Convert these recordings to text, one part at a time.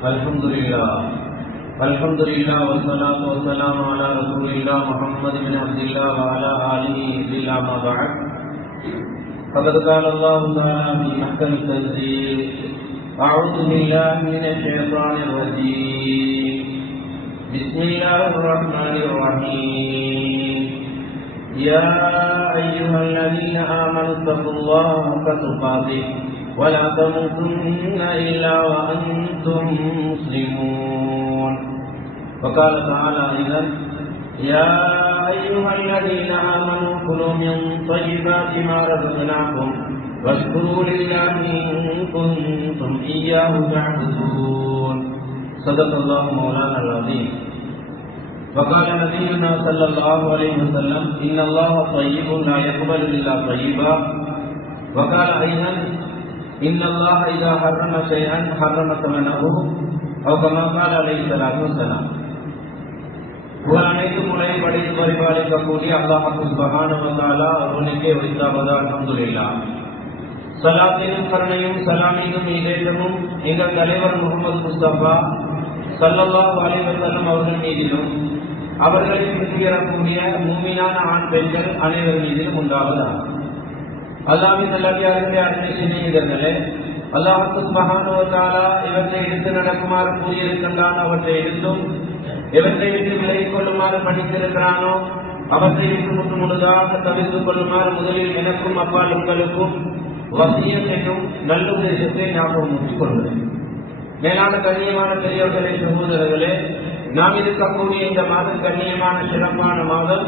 الحمد لله والصلاة والسلام على رسول الله محمد بن عبد الله وعلى آله إلا ما بعد. فقد قال الله تعالى في محكم التنزيل: أعوذ بالله من الشيطان الرجيم. بسم الله الرحمن الرحيم. يا أيها الذين آمنوا اتقوا الله حق تقاته ولا تموتن إلا وأنتم مسلمون. وقال تعالى أيضا: يا أيها الذين آمنوا كلوا من طيبات ما رزقناكم واشكروا لله إن كنتم إياه تعبدون. صدق الله مولانا العظيم. وقال نبينا صلى الله عليه وسلم: إن الله طيب لا يقبل إلا طيبا. وقال أيضا: إن الله إذا حرم شيئا حرم ثمنه أو كما قال عليه الصلاة والسلام. அனைத்து முறை படித்து பரிபாலிக்கக்கூடிய அல்லாஹ் சுப்ஹானஹு வ தஆலா அவனுக்கே உரித்தாவதா. அல்ஹம்துலில்லாஹ். ஸலாத்தையும் கருணையும் சலாமையும் ஈடேற்றமும் எங்கள் தலைவர் முஹம்மது முஸ்தபா ஸல்லல்லாஹு அலைஹி வஸல்லம் அவர்கள் மீதிலும் அவர்களை பின்பற்றக்கூடிய மூமினான ஆண் பெண்கள் அனைவர் மீதிலும் உண்டாவதாக. அல்லாஹ்வின் நல்லடியார்களே, அருமை சிநேகிதர்களே, அல்லாஹ் சுப்ஹானஹு வ தஆலா இவற்றை எடுத்து நடக்குமாறு கூறியிருக்கின்றான். அவற்றை எடுத்தும் எவற்றை விட்டு விலகிக் கொள்ளுமாறு படித்திருக்கிறானோ அவற்றை விட்டு முற்று முழுதாக தவிர்த்துக் கொள்ளுமாறு முதலில் எனக்கும் அப்பால் உங்களுக்கும் வசியம் என்னும் நல்லுபதேசத்தை ஞாபகம் ஊட்டிக் கொள்கிறேன். மேலான கண்ணியமான பெரியவர்களே, சகோதரர்களே, நாம் இருக்கக்கூடிய இந்த மாதம் கண்ணியமான சிறப்பான மாதம்.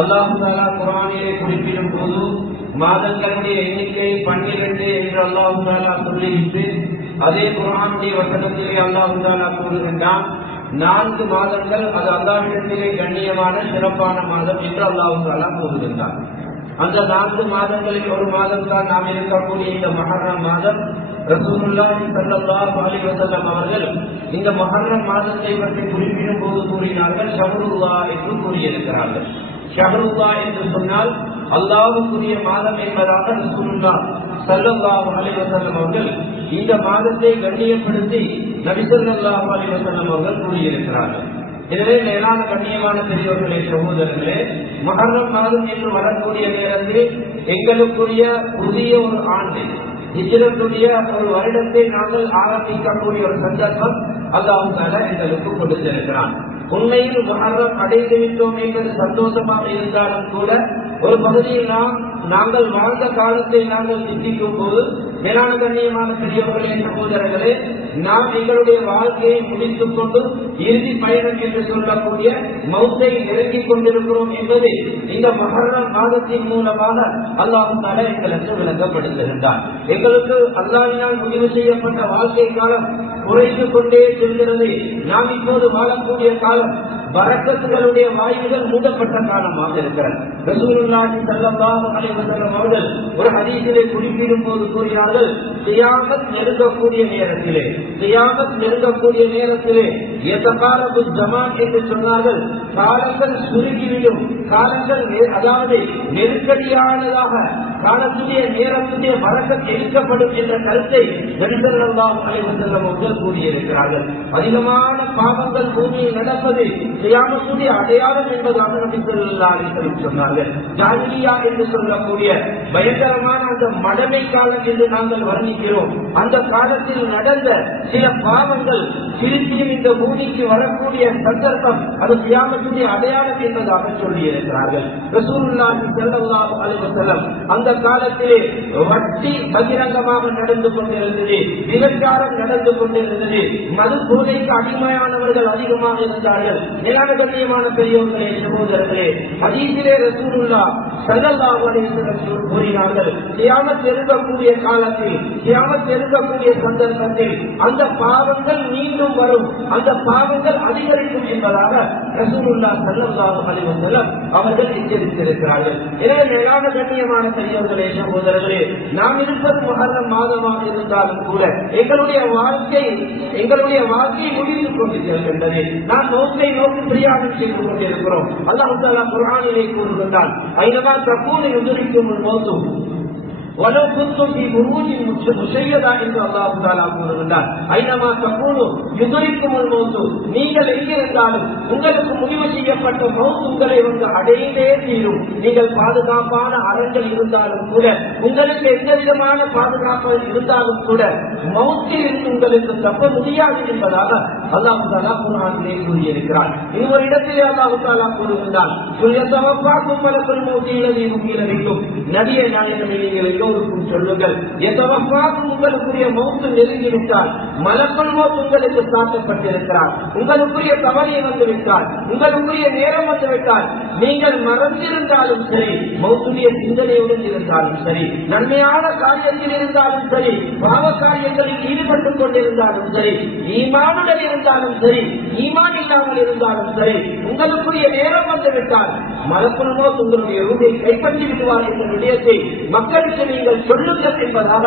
அல்லாஹ் தஆலா குர்ஆனிலே குறிப்பிடும் போது மாதங்களுடைய எண்ணிக்கை 12 என்று அல்லாஹ் தஆலா சொல்லிவிட்டு அதே குர்ஆனுடைய வசனத்திலே அல்லாஹ் தஆலா கூறுகின்றான், 4 மாதங்கள் அது அல்லாஹ்விடத்திலே கண்ணியமான சிறப்பான மாதம் என்று அல்லாஹ் தஆலா கூறுகின்றான். அந்த 4 மாதங்களில் ஒரு மாதம் தான் நாம் இருக்கக்கூடிய இந்த முஹர்ரம் மாதம். ரசூலுல்லாஹி ஸல்லல்லாஹு அலைஹி வஸல்லம் அவர்கள் இந்த முஹர்ரம் மாதத்தை பற்றி குறிப்பிடும் போது கூறினார்கள், ஷஹ்ருல்லாஹ் என்று கூறியிருக்கிறார்கள். ஷஹ்ருல்லாஹ் என்று சொன்னால் அல்லாஹ்வுக்குரிய மாதம் என்பதாக ரசூலுல்லாஹ் ஸல்லல்லாஹு அலைஹி வஸல்லம் அவர்கள் இந்த மாதத்தை கண்ணியப்படுத்தி நபி ஸல்லல்லாஹு அலைஹி வஸல்லம் அவர்கள் கூறியிருக்கிறார்கள். எனவே மேலான கண்ணியமான பெரியவர்களே, சகோதரர்களே, முஹர்ரம் மாதம் என்று வரக்கூடிய நேரத்தில் எங்களுக்குரிய புதிய ஒரு ஆண்டு ஹிஜ்ரத்துடைய ஒரு வருடத்தை நாங்கள் ஆரம்பிக்கக்கூடிய ஒரு சந்தர்ப்பம் அல்லாஹ் தஆலா எங்களுக்கு கொடுத்திருக்கிறான். உண்மையில் முஹர்ரம் அடைந்து விட்டோம் என்பது சந்தோஷமாக இருந்தாலும் கூட ஒரு பகுதியில் நாங்கள் வாழ்ந்த காலத்தை நாங்கள் சிந்திக்கும் போது மேலான கண்ணியமான பெரியவர்களே, சகோதரர்களே, நாம் எங்களுடைய வாழ்க்கையை முடித்துக் கொண்டு இறுதி பயணம் என்று சொல்லக்கூடிய மௌத்தை நெருங்கிக் கொண்டிருக்கிறோம் என்பது இந்த முஹர்ரம் மாதத்தின் மூலமாக அல்லாஹ் தஆலா எங்களுக்கு விளங்கப்படுத்துகின்றார். எங்களுக்கு அல்லாஹ்வினால் முடிவு செய்யப்பட்ட வாழ்க்கை காலம் குறைந்து கொண்டே செல்கிறது. நாம் இப்போது வாழக்கூடிய காலம் பரக்கத்துகளுடைய வாயில்கள் மூடப்பட்ட காலமாக இருக்கிறது. ரசூலுல்லாஹி ஸல்லல்லாஹு அலைஹி வஸல்லம் அவர்கள் ஒரு ஹதீஸிலே குறிப்பிடும் போது கூறினார்கள், கியாமத் நெருங்கக்கூடிய நேரத்திலே யதகாரபு ஜமான் என்று சொன்னார்கள். காலங்கள் சுருங்கிவிடும், காலங்கள் அதாவது நெருக்கடியானதாக காலத்துடைய நேரத்துடைய பரக்கத் எடுக்கப்படும் என்ற கருத்தை நபி ஸல்லல்லாஹு அலைஹி வஸல்லம் அவர்கள் கூறியிருக்கிறார்கள். அதிகமான பாவங்கள் பூமியில் நடப்பது கியாமத்துடைய அடையாளம் என்பதாக நபி ஸல்லல்லாஹு அலைஹி வஸல்லம் சொன்னார்கள். ஜாஹிலியா என்று சொல்லக்கூடிய பயங்கரமான அந்த மடமை காலம் என்று நாங்கள் வர்ணிக்கிறோம். அந்த காலத்தில் நடந்த சில பாவங்கள் திருப்பியும் இந்த பூமிக்கு வரக்கூடிய சந்தர்ப்பம் அது கியாமத்துடைய அடையாளம் என்பதாக சொல்லி இருக்கிறார்கள். ரசூலுல்லாஹி ஸல்லல்லாஹு அலைஹி வஸல்லம் அந்த காலத்திலே வட்டி பகிரங்கமாக நடந்து கொண்டிருந்தது, விபச்சாரம் நடந்து கொண்டிருந்தது, மது போதைக்கு அடிமையானவர்கள் அதிகமாக இருந்தார்கள். மேலான கண்ணியமான பெரியவர்களே, சகோதரர்களே, ஹதீஸிலே ரசூலுல்லாஹ் ஸல்லல்லாஹு அலைஹி வஸல்லம் கூறினார்கள், கியாமத் நெருங்கக்கூடிய காலத்தில், கியாமத் நெருங்கக்கூடிய சந்தர்ப்பத்தில் அந்த பாவங்கள் மீண்டும் வரும், அந்த பாவங்கள் அதிகரிக்கும் என்பதாக ரசூலுல்லாஹ் ஸல்லல்லாஹு அலைஹி வஸல்லம் அவர்கள் எச்சரித்திருக்கிறார்கள். எனவே மேலான கண்ணியமான பெரியவர்களே, சகோதரர்களே, நாம் இருப்பது முஹர்ரம் மாதமாக இருந்தாலும் கூட எங்களுடைய வாழ்க்கை முடித்துக் கொண்டு செல்கின்றது. நாம் மௌத்தை நோக்கி பிரயாணம் செய்து கொண்டிருக்கிறோம். அல்லாஹ் தஆலா குர்ஆனிலே கூறுகின்றான், ஐனமா தகூனு யுத்ரிக்குமுல் மௌத் وَلَوْ كُنْتُمْ فِي بُرُوجٍ مُشَيَّدَةٍ என்று அல்லாஹ் தஆலா கூறுகிறார். ஐனமா தகூனு யுத்ரிக்குமுல் மௌத், நீங்கள் எங்கிருந்தாலும் உங்களுக்கு முடிவு செய்யப்பட்ட மௌத் உங்களை வந்து அடைந்தே தீரும். நீங்கள் பாதுகாப்பான அரண்கள் இருந்தாலும் கூட, உங்களுக்கு எந்த விதமான பாதுகாப்பு இருந்தாலும் கூட மௌத்தில் இருந்து உங்களுக்கு தப்ப முடியாது என்பதாக அல்லாஹ் தஆலா குர்ஆனிலே கூறியிருக்கிறார். இன்னொரு இடத்திலே அல்லாஹ் தஆலா கூறுகிறார், "யதவஃபாக்கும் மலக்குல் மௌத் அல்லதி வுக்கில பிக்கும்." நபியே நாயகமே, நீங்கள் எல்லோருக்கும் சொல்லுங்கள், யதவஃபாக்கும், உங்களுக்குரிய மௌத் நெருங்கிவிட்டால், மலக்குல் மௌத் உங்களுக்கு சாட்டப்பட்டிருக்கிறார், உங்களுக்குரிய தவணை வந்துவிட்டால், உங்களுக்குரிய நேரம் வந்துவிட்டால், நீங்கள் மறந்திருந்தாலும் சரி, மௌத்துடைய சிந்தனையுடன் இருந்தாலும் சரி, நன்மையான காரியத்தில் இருந்தாலும் சரி, பாவ காரியங்களில் ஈடுபட்டுக் கொண்டிருந்தாலும் சரி, ஈமானுடன் இருந்தாலும் சரி, ஈமான் இல்லாமல் இருந்தாலும் சரி, உங்களுக்குரிய நேரம் வந்துவிட்டால் மலக்குல் மௌத் உங்களுடைய ரூஹை கைப்பற்றி விடுவார் என்ற விடயத்தை மக்களுக்கு நீங்கள் சொல்லுங்கள் என்பதாக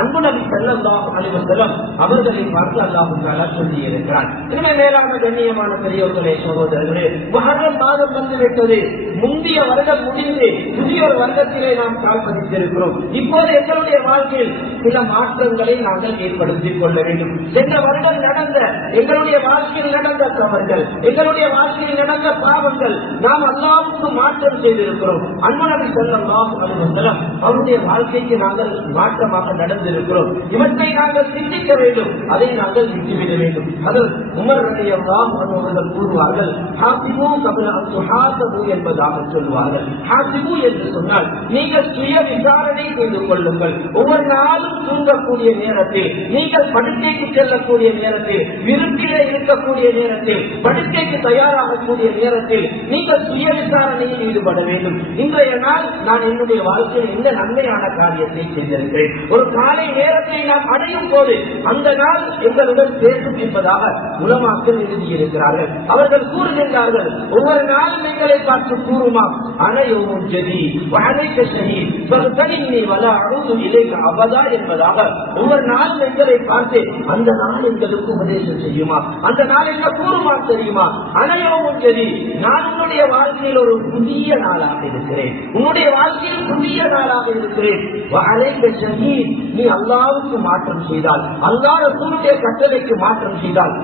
அன்பு நபி ஸல்லல்லாஹு அலைஹி வஸல்லம் அவர்களை பார்த்து அல்லாஹ் தஆலா சொல்லி இருக்கிறார். எனவே மேலான கண்ணியமான பெரியோர்களே, சகோதரர்களே, முஹர்ரம் மாதம் வந்துவிட்டது. முந்தைய வருடம் முடிந்து புதிய ஒரு வருடத்திலே நாம் கால் பதித்திருக்கிறோம். இப்போது எங்களுடைய வாழ்க்கையில் சில மாற்றங்களை நாங்கள் ஏற்படுத்திக் கொள்ள வேண்டும். சென்ற வருடம் நடந்த எங்களுடைய வாழ்க்கையில் நடந்த தவறுகள், எங்களுடைய வாழ்க்கையில் நடந்த பாவங்கள் நாம் அல்லாஹ்வுக்கு மாற்றம் செய்திருக்கிறோம். அன்பு நபி ஸல்லல்லாஹு அலைஹி வஸல்லம் அவருடைய வாழ்க்கைக்கு நாங்கள் மாற்றமாக நடந்திருக்கிறோம். இவற்றை நாங்கள் சிந்திக்க வேண்டும், அதை நாங்கள் விட்டுவிட வேண்டும். அதில் உமர் ரலியல்லாஹு அன்ஹு அவர்கள் கூறுவார்கள், ஹாசிபு கப்ல அன் துஹாசபு என்பதாக சொல்வார்கள். ஹாசிபு என்று சொன்னால் நீங்கள் சுய விசாரணை செய்து கொள்ளுங்கள். ஒவ்வொரு நாளும் தூங்கக்கூடிய நேரத்தில், நீங்கள் படுக்கைக்கு செல்லக்கூடிய நேரத்தில், விருப்பிலே இருக்கக்கூடிய நேரத்தில், படுக்கைக்கு தயாராகக்கூடிய நேரத்தில் நீங்கள் சுய விசாரணையில் ஈடுபட வேண்டும். இன்றைய நாள் நான் என்னுடைய வாழ்க்கையில் இந்த நன்மையான காரியத்தை செய்திருக்கிறேன். ஒரு காலை நேரத்தை நாம் அடையும் போது அந்த நாள் எங்களுடன் பேசும் என்பதாக உலமாக்கள் எழுதியிருக்கிறார்கள். அவர்கள் கூறுகின்றார்கள், ஒவ்வொரு நாளும் எங்களை பார்த்து கூறுமா, அனையோமும் ஜதி வளைக்க சரி சொற்களின் வல அழுது இலைக்க அவதா என்பதாக ஒவ்வொரு நாளும் எங்களை பார்த்து அந்த நாள் எங்களுக்கு உபதேசம் செய்யுமா, அந்த நாள் என்ன கூறுமா தெரியுமா, அனையோமும் ஜதி, நான் உன்னுடைய வாழ்க்கையில் ஒரு புதிய நாளாக இருக்கிறேன், உன்னுடைய வாழ்க்கையில் புதிய நாளாக இருக்கிறேன். வளைக்க சரி, நீ அல்லாஹ்வுக்கு மாற்றம் செய்தால், அல்லாஹ் ரசூலுடைய கட்டளைக்கு மாற்றம் செய்தால்,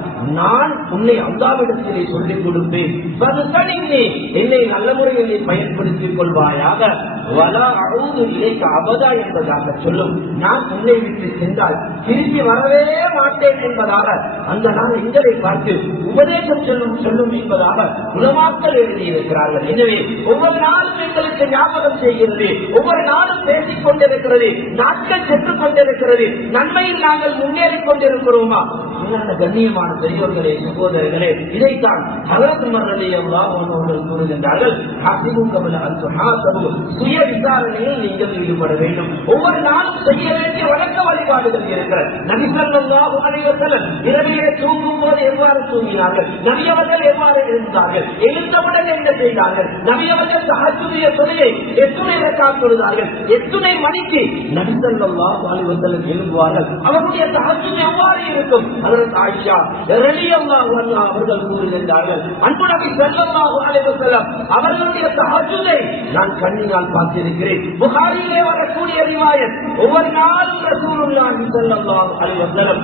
நான் உன்னை அல்லாஹ்விடத்திலே சொல்லிக் கொடுப்பேன். என்னை நல்ல முறையில் பயன்படுத்திக் கொள்வாயாக, வலா அஊது இலைக்க அபதா என்பதாக சொல்லும். நான் உன்னை விட்டு சென்றால் திரும்பி வரவே மாட்டேன் என்பதாக அந்த நாள் எங்களை பார்த்து உபதேசம் சொல்லும் என்பதாக உலமாக்கள் எழுதியிருக்கிறார்கள். எனவே ஒவ்வொரு நாளும் எங்களுக்கு ஞாபகம் செய்கிறது, ஒவ்வொரு நாளும் பேசிக் கொண்டிருக்கிறது, நாட்கள் சென்று கொண்டிருக்கிறது, நன்மையில் நாங்கள் முன்னேறிக் கொண்டிருக்கிறோமா? கண்ணியமான பெரியோர்களே, சகோதரர்களே, இதைத்தான் ஹஜ்ரத் உமர் ரலியல்லாஹு அன்ஹு அவர்கள் கூறுகின்றார்கள், ஹஸிபு கப்ல அன் துஹாசபு, சுய விசாரணையில் நீங்கள் ஈடுபட வேண்டும். ஒவ்வொரு நாளும் செய்ய வேண்டிய வழக்க வழிபாடுகள் இருக்கிறது. நபி ஸல்லல்லாஹு அலைஹி வஸல்லம் இரவிலே தூங்கும் போது எவ்வாறு தூங்கினார்கள், நபி அவர்கள் எவ்வாறு இருந்தார்கள், எழுந்தவுடன் என்ன செய்தார்கள், நபி அவர்கள் தஹஜ்ஜுடைய தொழுகை எத்தனை ரக்காத் தொழுதார்கள், எத்தனை மணிக்கு நபி ஸல்லல்லாஹு அலைஹி வஸல்லம் எழும்புவார்கள், அவருடைய தஹஜ்ஜுத் எவ்வாறு இருக்கும். ஹஜ்ரத் ஆயிஷா ரலியல்லாஹு அன்ஹா அவர்கள் கூறுகின்றார்கள், அன்பு நபி ஸல்லல்லாஹு அலைஹி வஸல்லம் அவர்களுடைய தஹஜ்ஜுதை நான் கண்ணினால் பார்த்திருக்கிறேன். புகாரியிலே வரக்கூடிய ரிவாயத், ஒவ்வொரு நாளும் ரசூலுல்லாஹி ஸல்லல்லாஹு அலைஹி வஸல்லம்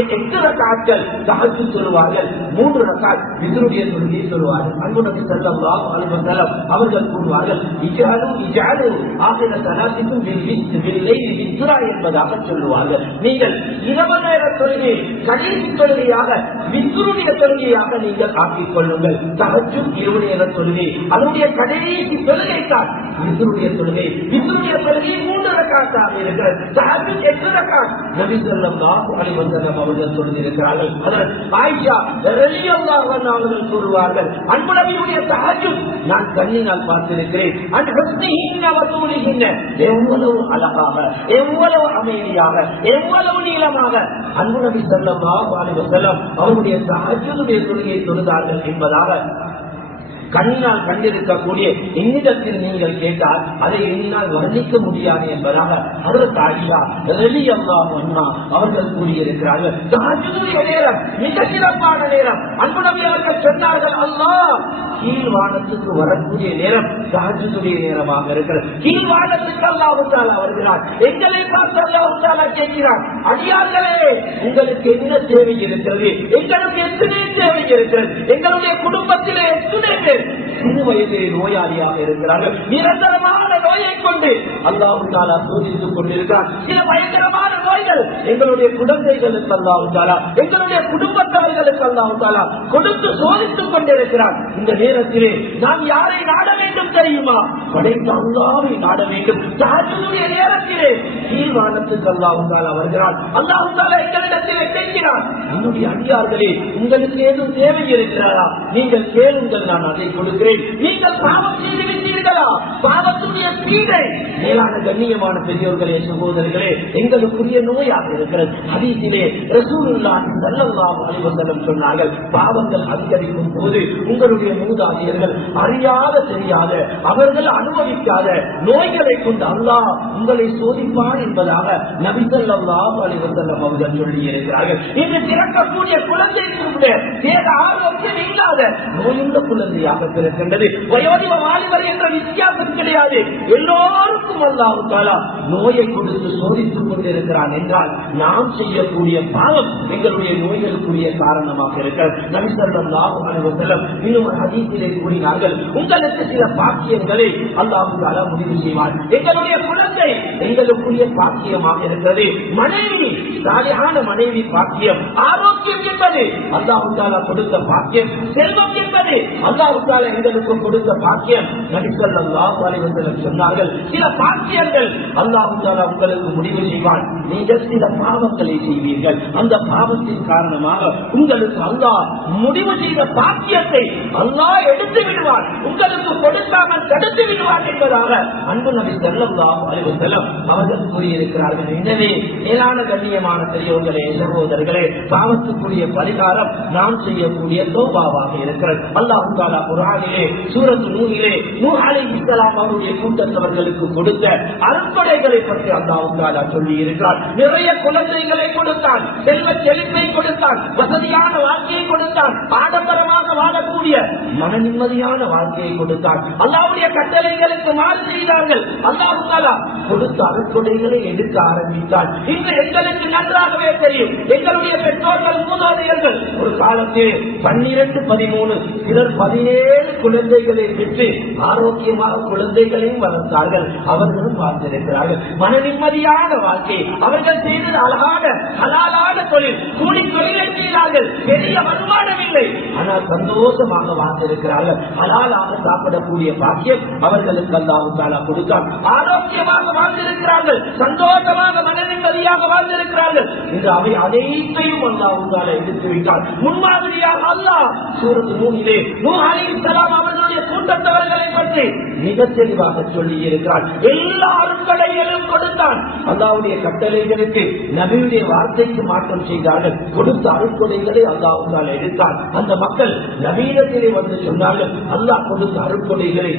8 ரக்காத்கள் தஹஜ்ஜுத் சொல்வார்கள், 3 ரக்காத் வித்ருடைய தொழுகை சொல்வார்கள். அன்பு நபி ஸல்லல்லாஹு அலைஹி வஸல்லம் அவர்கள் கூறுவார்கள், இஜஅலு ஆகிர ஸலாத்திக்கும் பில் லைலி வித்ரா என்பதாக சொல்வார்கள். நீங்கள் இரவு நேர தொழுகை கடைசி தொழுகையாக வித்ருடைய தொழுகையாக நீங்கள் ஆக்கிக் கொள்ளுங்கள். தஹஜ்ஜுத் இரவு நேர தொழுகை, அதனுடைய கடைசி தொழுகை தான் வித்ருடைய தொழுகை. வித்ருடைய தொழுகை 3 ரக்காத்தாக இருக்கிறது. தஹஜ்ஜுத் 8 ரக்காத் நபி ஸல்லல்லாஹு அலைஹி வஸல்லம் அவர்கள் சொல்லியிருக்கிறார்கள். ஹஜ்ரத் ஆயிஷா ரலியல்லாஹு அன்ஹா அவர்கள் கூறுவார்கள், அன்பு நபியுடைய தஹஜ்ஜுத் நான் கண்ணினால் பார்த்திருக்கிறேன். அன் ஹஸ்னிஹின்ன வ தூலிஹின்ன, எவ்வளவு அழகாக, எவ்வளவு அமைதியாக, எவ்வளவு நீளமாக அன்பு நபி ஸல்லல்லாஹு அலைஹி வஸல்லம் அவருடைய தஹஜ்ஜுடைய தொழுகையை தொழுதார்கள் என்பதாக கண்ணால் கண்டிருக்கக்கூடிய என்னிடத்தில் நீங்கள் கேட்டால் அதை என்னால் வர்ணிக்க முடியாது என்பதாக ஹஜ்ரத் ஆயிஷா ரலியல்லாஹு அன்ஹா அவர்கள் கூறியிருக்கிறார்கள். தஹஜ்ஜுடைய நேரம் மிக சிறப்பான நேரம். அன்பு நபி அவர்கள் சொன்னார்கள், அல்லாஹ் கீழ் வானத்துக்கு வரக்கூடிய நேரம் தஹஜ்ஜுடைய நேரமாக இருக்கிறது. கீழ் வானத்துக்கு அல்லாஹ் தஆலா வருகிறார். எங்களை பார்த்து அல்லாஹ் தஆலா கேட்கிறார், அடியார்களே உங்களுக்கு என்ன தேவை இருக்கிறது? எங்களுக்கு எத்தனை தேவை இருக்கிறது? எங்களுடைய குடும்பத்திலே எத்தனை பேர் சிறு வயதிலே நோயாளியாக இருக்கிறார்கள்? நிரந்தரமான நோயை கொண்டு அல்லாஹ் தஆலா சோதித்துக் கொண்டிருக்கிறார். சில பயங்கரமான நோய்கள் எங்களுடைய குழந்தைகளுக்கு அல்லாஹ் தஆலா, எங்களுடைய குடும்பத்தவர்களுக்கு அல்லாஹ் தஆலா கொடுத்து சோதித்துக் கொண்டிருக்கிறார். இந்த நேரத்திலே நாம் யாரை நாட வேண்டும் தெரியுமா? படைத்த அல்லாஹ்வை நாட வேண்டும். தஹஜ்ஜுடைய நேரத்திலே கீழ்வானத்துக்கு அல்லாஹ் தஆலா வருகிறார். அல்லாஹ் தஆலா எங்களிடத்தில் கேட்கிறார், என்னுடைய அடியார்களே உங்களுக்கு ஏதும் தேவை இருக்கிறாரா? நீங்கள் கேளுங்கள், நான் அதை கொடுக்கிறேன். நீங்கள் பாவம் செய்து விட்டீர்களா? பாவத்துடைய பீடை மேலான கண்ணியமான பெரியோர்களே, சகோதரர்களே, எங்களுக்குரிய நோயாக இருக்கிறது. ஹதீஸிலே ரசூலுல்லாஹி ஸல்லல்லாஹு அலைஹி வஸல்லம் சொன்னார்கள், பாவங்கள் அதிகரிக்கும் போது உங்களுடைய மூதாதையர்கள் அறியாத தெரியாத அவர்கள் அனுபவிக்காத நோய்களை கொண்டு அல்லாஹ் உங்களை சோதிப்பார் என்பதாக நபி ஸல்லல்லாஹு அலைஹி வஸல்லம் அவர்கள் சொல்லி இருக்கிறார்கள். இன்று பிறக்கக்கூடிய குழந்தைக்கு தேக ஆரோக்கியம் இல்லாத நோயுள்ள குழந்தையாக பிறக்கின்றது. வயோதிப வாலிபர் என்ற வித்தியாசம் கிடையாது. எல்லோருக்கும் அல்லாஹ் தஆலா நோயை கொடுத்து சோதித்துக் கொண்டிருக்கிறான் என்றால் நாம் செய்யக்கூடிய பாவம் எங்களுடைய நோய்களுக்குரிய காரணமாக இருக்கிறது. நபி ஸல்லல்லாஹு அலைஹி வஸல்லம் இன்னும் ஹதீஸிலே கூறினார்கள், உங்களுக்கு சில பாக்கியங்களை அல்லாஹ் தஆலா முடிவு செய்வார். எங்களுடைய குழந்தை எங்களுக்குரிய பாக்கியமாக இருக்கிறது. மனைவி, சாலிஹான மனைவி பாக்கியம். ஆரோக்கியம் என்பது அல்லாஹ் தஆலா கொடுத்த பாக்கியம். செல்வம் என்பது அல்லாஹ் தஆலா எங்களுக்கு கொடுத்த பாக்கியம். நபி ஸல்லல்லாஹு அலைஹி வஸல்லம் சொன்னார்கள், சில பாக்கியங்கள் அல்லாஹ் தஆலா உங்களுக்கு முடிவு செய்வான். நீங்கள் சில பாவங்களை செய்வீர்கள். அந்த பாவத்தின் காரணமாக உங்களுக்கு அல்லாஹ் முடிவு செய்த பாக்கியத்தை அல்லாஹ் எடுத்து விடுவார், உங்களுக்கு கொடுக்காமல் தடுத்து விடுவார் என்பதாக அன்பு நபி ஸல்லல்லாஹு அலைஹி வஸல்லம் அவர்கள் கூறியிருக்கிறார்கள். எனவே மேலான கண்ணியமான பெரியோர்களே, சகோதரர்களே, பாவத்துக்குரிய பரிகாரம் நாம் செய்யக்கூடிய தௌபாவாக இருக்கிறது. அல்லாஹ் தஆலா குர்ஆனிலே சூரத்து நூஹிலே நூஹ் அலைஹிஸ்ஸலாம் அவருடைய கூட்டத்தவர்களுக்கு கொடுத்த அருட்கொடைகளை பற்றி அல்லாஹ் தஆலா சொல்லி இருக்கிறார். நிறைய குழந்தைகளை கொடுத்தான், செல்வ செழிப்பை கொடுத்தான், வசதியான வாழ்க்கையை கொடுத்தான், ஆடம்பரமாக வாழக்கூடிய மன நிம்மதியான வாழ்க்கையை கொடுத்தான். அல்லாஹ்வுடைய கட்டளைகளுக்கு மாறு செய்தார்கள். அல்லாஹ் தஆலா கொடுத்த அருட்கொடைகளை எடுக்க ஆரம்பித்தார். இன்று எங்களுக்கு நன்றாகவே தெரியும், எங்களுடைய பெற்றோர்கள் மூதாதையர்கள் ஒரு காலத்தில் 12, 13, சிலர் 17 குழந்தைகளை பெற்று ஆரோக்கியமாக குழந்தைகளையும் வளர்த்தார்கள். அவர்களும் வாழ்ந்திருக்கிறார்கள். மன நிம்மதியான வாழ்க்கை. அவர்கள் செய்தது அழகான ஹலாலான தொழில், கூலி தொழிலை செய்தார்கள். பெரிய வருமானம் இல்லை, ஆனால் சந்தோஷமாக வாழ்ந்திருக்கிறார்கள். ஹலாலாக சாப்பிடக்கூடிய பாக்கியம் அவர்களுக்கு அல்லாஹ் தஆலா கொடுத்தார். ஆரோக்கியமாக வாழ்ந்திருக்கிறார்கள், சந்தோஷமாக மன நிம்மதியாக வாழ்ந்திருக்கிறார்கள். இன்று அவை அனைத்தையும் அல்லாஹ் தஆலா எடுத்து விட்டார். முன்மாதிரியாக அல்லாஹ் சூரத்து நூஹிலே நூஹ் அலைஹிஸ்ஸலாம் அவர்களுடைய கூட்டத்தவர்களை பற்றி மிக தெளிவாக சொல்லி இருக்கிறார். எல்லா அருட்கொடைகளும் கொடுத்தான். அல்லாஹ்வுடைய கட்டளைகளுக்கு நபியுடைய வார்த்தைக்கு மாற்றம் செய்தார்கள். கொடுத்த அருட்கொடைகளை அல்லாஹ் தஆலா எடுத்தார். அந்த மக்கள் நபியிடத்திலே வந்து சொன்னார்கள், அல்லாஹ் கொடுத்த அருட்கொடைகளை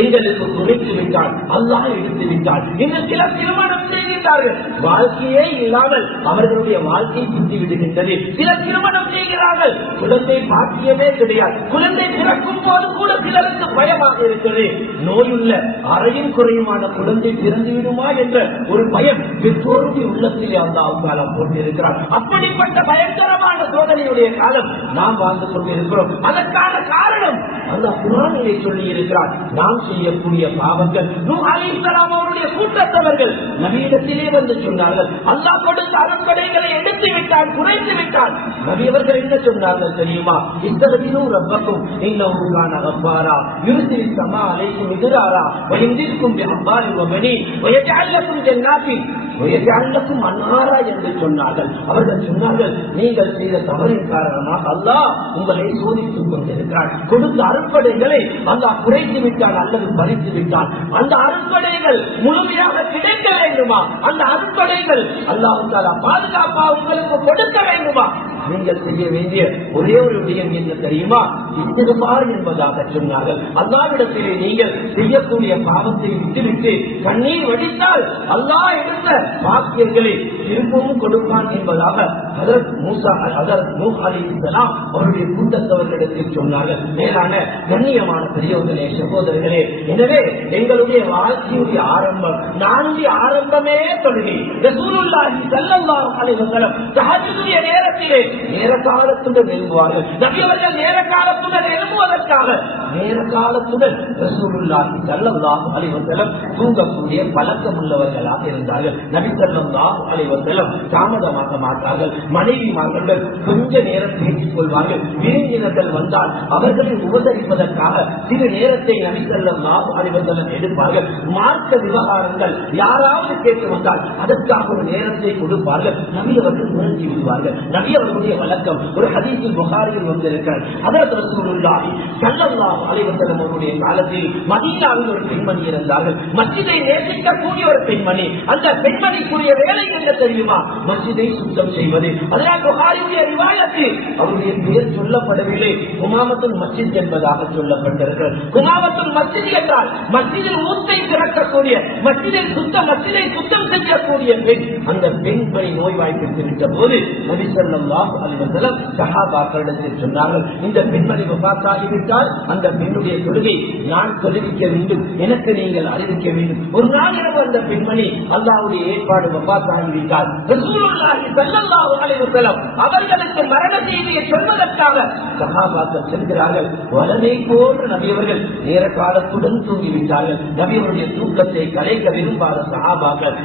எங்களுக்கு குறைத்து விட்டால் அல்லாஹ் எடுத்து விட்டால். இந்த சிலர் திருமணம் செய்கின்றார்கள், வாழ்க்கையே இல்லாமல் அவர்களுடைய வாழ்க்கை சுற்றி விடுகின்றது. சிலர் திருமணம் செய்கிறார்கள், குழந்தை பாக்கியமே கிடையாது. குழந்தை பிறக்கும் போது கூட சிலருக்கு பயமாக இருக்கிறது. நோயுள்ள அறையும் குறையுமான குழந்தை பிறந்து விடுமா என்ற ஒரு பயம் பெற்றோருடைய உள்ளத்தில் அல்லாஹ் தஆலா போட்டிருக்கிறார். அப்படிப்பட்ட பயங்கரமான சோதனையுடைய காலம் நாம் வாழ்ந்து கொண்டிருக்கிறோம். அதற்கான காரணம் அல்லாஹ் குர்ஆனிலே சொல்லி இருக்கிறார். நாம் செய்யக்கூடிய பாவங்கள். நூஹ் அலைஹிஸ்ஸலாம் அவருடைய கூட்டத்தவர்கள் நபியிடத்திலே வந்து சொன்னார்கள், அல்லாஹ் கொடுத்த அருட்கொடைகளை எடுத்து விட்டான், குறைத்து விட்டான். நபி அவர்கள் என்ன சொன்னார்கள் தெரியுமா? இஸ்தக்பிரு ரப்பக்கும் இன்னஹு கான கஃபாரா யுர்சில் ஸமா அலைக்கும் மித்ராரா வயம்திக்கும் பிஅம்வாலி வபனி வயஜஅல் லக்கும் ஜன்னாத்தின் வயஜஅல் லக்கும் அன்ஹாரா என்று சொன்னார்கள். அவர்கள் சொன்னார்கள், நீங்கள் செய்த தவறின் காரணமாக அல்லாஹ் உங்களை சோதித்துக் கொண்டிருக்கிறார். கொடுத்த அருட்கொடைகளை அல்லாஹ் குறைத்து விட்டான் அல்லது பறித்து விட்டான். அந்த அருட்கொடைகள் முழுமையாக கிடைக்க வேண்டுமா? அந்த அருட்கொடைகள் அல்லாஹ் தஆலா பாதுகாப்பா உங்களுக்கு கொடுக்க வேண்டுமா? நீங்கள் செய்ய வேண்டிய ஒரே ஒரு விடயம் என்ன தெரியுமா? இஸ்திக்பார் என்பதாக சொன்னார்கள். அல்லாஹ்விடத்திலே நீங்கள் செய்யக்கூடிய பாவத்தை விட்டுவிட்டு கண்ணீர் வடித்தால் அல்லாஹ் எடுத்த பாக்கியங்களை திரும்பவும் கொடுப்பான் என்பதாக ஹஜ்ரத் நூஹ் அலைஹிஸ்ஸலாம் அவருடைய கூட்டத்தவர்களிடத்தில் சொன்னார்கள். மேலான கண்ணியமான பெரியவர்களே, சகோதரர்களே, எனவே எங்களுடைய வாழ்க்கையுடைய ஆரம்பம், நான்கு ஆரம்பமே தொழுகை. ரசூலுல்லாஹி ஸல்லல்லாஹு அலைஹி வஸல்லம் தஹஜ்ஜுடைய நேரத்திலே நேர காலத்துடன் எழும்புவார்கள். நபி அவர்கள் நேர காலத்துடன் எழும்புவதற்காக நேர காலத்துடன் ரசூலுல்லாஹி ஸல்லல்லாஹு அலைஹி வஸல்லம் தூங்கக்கூடிய பழக்கம் உள்ளவர்களாக இருந்தார்கள். நபி ஸல்லல்லாஹு அலைஹி வஸல்லம் தாமதமாக மாட்டார்கள். மனைவிமார்களுடன் கொஞ்ச நேரம் பேசிக் கொள்வார்கள். விருந்தினர்கள் வந்தால் அவர்களை உபசரிப்பதற்காக சிறு நேரத்தை நபி ஸல்லல்லாஹு அலைஹி வஸல்லம் எடுப்பார்கள். மார்க்க விவகாரங்கள் யாராவது கேட்டு வந்தால் அதற்காக ஒரு நேரத்தை கொடுப்பார்கள். நபி அவர்கள் உணர்ச்சி விடுவார்கள். நபி அவர்களுடைய வழக்கம் ஒரு ஹதீஸில் புகாரியில் வந்திருக்கிறார். ஹஜ்ரத் ரசூலுல்லாஹி ஸல்லல்லாஹு அலைஹி வஸல்லம் அவருடைய காலத்தில் மதீனாவில் ஒரு பெண்மணி இருந்தார்கள். மஸ்ஜிதை நேசிக்கக்கூடிய ஒரு பெண்மணி. அந்த பெண்மணிக்குரிய வேலை என்ன தெரியுமா? மஸ்ஜிதை சுத்தம் செய்வது. அதனால் புகாரியுடைய ரிவாயத்தில் அவருடைய பெயர் சொல்லப்படவில்லை, குமாமத்துல் மஸ்ஜித் என்பதாக சொல்லப்பட்டிருக்கிறது. குமாமத்துல் மஸ்ஜித் என்றால் மஸ்ஜிதில் ஊத்தை திறக்கக்கூடிய, மஸ்ஜிதை சுத்தம் செய்யக்கூடிய பெண். அந்த பெண்களை நோய்வாய்ப்பட்டு விட்ட போது நபி ஸல்லல்லாஹு அலைஹி வஸல்லம் சஹாபாக்களிடத்தில் சொன்னார்கள், இந்த பெண்மணி வஃபாத்தாகிவிட்டால் அந்த பெண்ணுடைய தொழுகை நான் தொழுவிக்க வேண்டும், எனக்கு நீங்கள் அறிவிக்க வேண்டும். ஒரு நாள் இரவு அந்த பெண்மணி அல்லாஹ்வுடைய ஏற்பாடு வஃபாத்தாகிவிட்டால் ரசூலுல்லாஹி ஸல்லல்லாஹு அலைஹி வஸல்லம் அவர்களுக்கு மரண செய்தியை சொல்வதற்காக சஹாபாக்கள் செல்கிறார்கள். வலமை போன்ற நபி அவர்கள் நேர காலத்துடன் தூங்கிவிட்டார்கள். நபி அவருடைய தூக்கத்தை கலைக்க விரும்பாத சஹாபாக்கள்